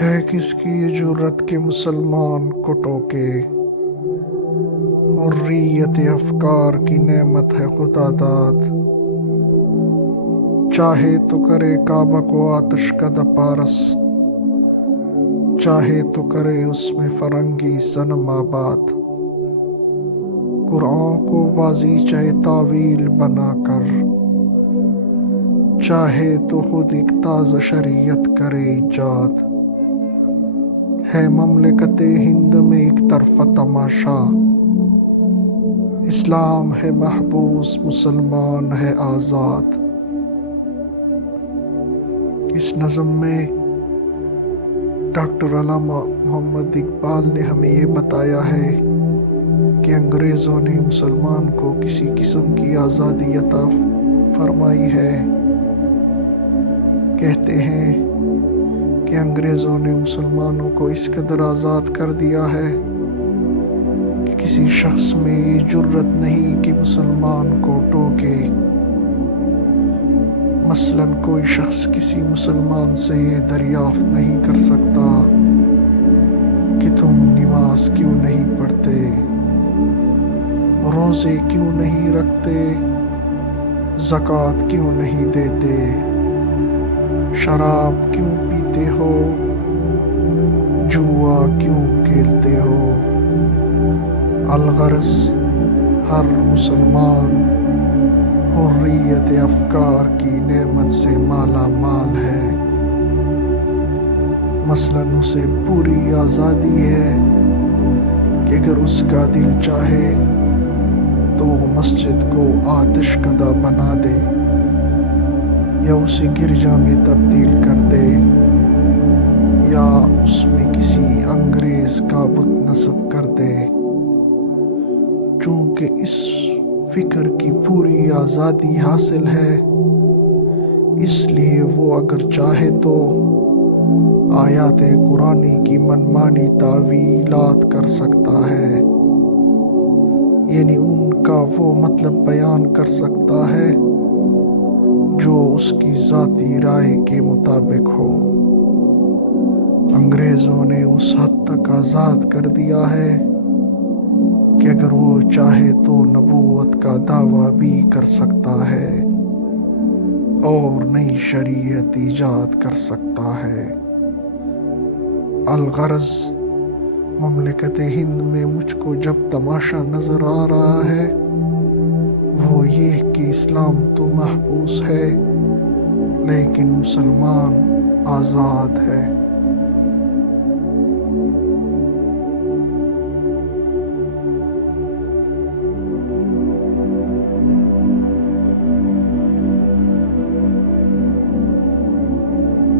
ہے کس کی یہ جرت کے مسلمان کو ٹوکے، حریت افکار کی نعمت ہے خدا داد۔ چاہے تو کرے کعبہ کو آتش کدہ پارس، چاہے تو کرے اس میں فرنگی صنم آباد۔ قرآن کو بازیچہ تعویل بنا کر، چاہے تو خود ایک تازہ شریعت کرے ایجاد۔ ہے مملکت ہند میں ایک طرف تماشا، اسلام ہے محبوس مسلمان ہے آزاد۔ اس نظم میں ڈاکٹر علامہ محمد اقبال نے ہمیں یہ بتایا ہے کہ انگریزوں نے مسلمان کو کسی قسم کی آزادی عطا فرمائی ہے۔ کہتے ہیں کہ انگریزوں نے مسلمانوں کو اس قدر آزاد کر دیا ہے کہ کسی شخص میں یہ جرت نہیں کہ مسلمان کو ٹوکے۔ مثلاً کوئی شخص کسی مسلمان سے یہ دریافت نہیں کر سکتا کہ تم نماز کیوں نہیں پڑھتے، روزے کیوں نہیں رکھتے، زکوٰۃ کیوں نہیں دیتے، شراب کیوں پیتے ہو، جوا کیوں کھیلتے ہو۔ الغرض ہر مسلمان حریت افکار کی نعمت سے مالا مال ہے۔ مثلاً اسے پوری آزادی ہے کہ اگر اس کا دل چاہے تو وہ مسجد کو آتش کدہ بنا دے، یا اسے گرجا میں تبدیل کر دے، یا اس میں کسی انگریز کا بت نصب کر دے۔ چونکہ اس فکر کی پوری آزادی حاصل ہے، اس لیے وہ اگر چاہے تو آیات قرآنی کی منمانی تعویلات کر سکتا ہے، یعنی ان کا وہ مطلب بیان کر سکتا ہے جو اس کی ذاتی رائے کے مطابق ہو۔ انگریزوں نے اس حد تک آزاد کر دیا ہے کہ اگر وہ چاہے تو نبوت کا دعویٰ بھی کر سکتا ہے اور نئی شریعت ایجاد کر سکتا ہے۔ الغرض مملکت ہند میں مجھ کو جب تماشا نظر آ رہا ہے وہ یہ کہ اسلام تو محبوس ہے لیکن مسلمان آزاد ہے۔